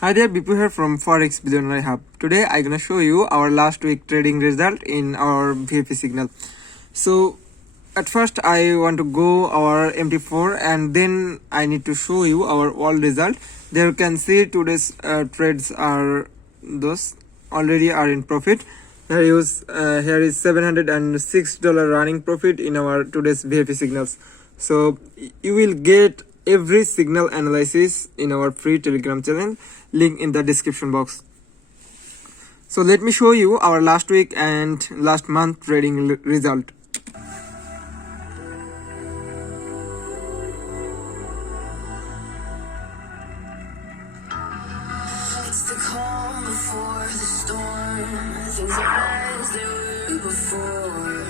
Hi there, Bipu here from Forex Billionaire Hub. Today I'm gonna show you our last week trading result in our VFP signal. So at first I want to go our MT4 and then I need to show you our all result. There you can see today's trades are those already are in profit. Here is $706 running profit in our today's VFP signals. So you will get every signal analysis in our free Telegram channel, link in the description box. So let me show you our last week and last month trading result. It's the calm before the storm. Things are as they were before.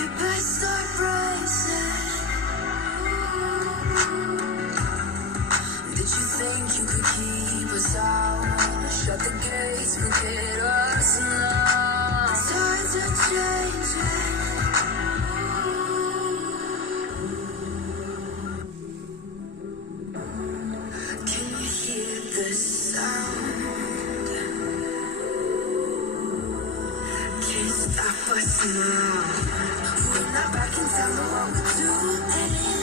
You best start bracing. Did you think you could keep us out? Shut the gates, forget us now. Tides are changing. Can you hear the sound? Can't stop us now. We're not back in town, know what we're doing.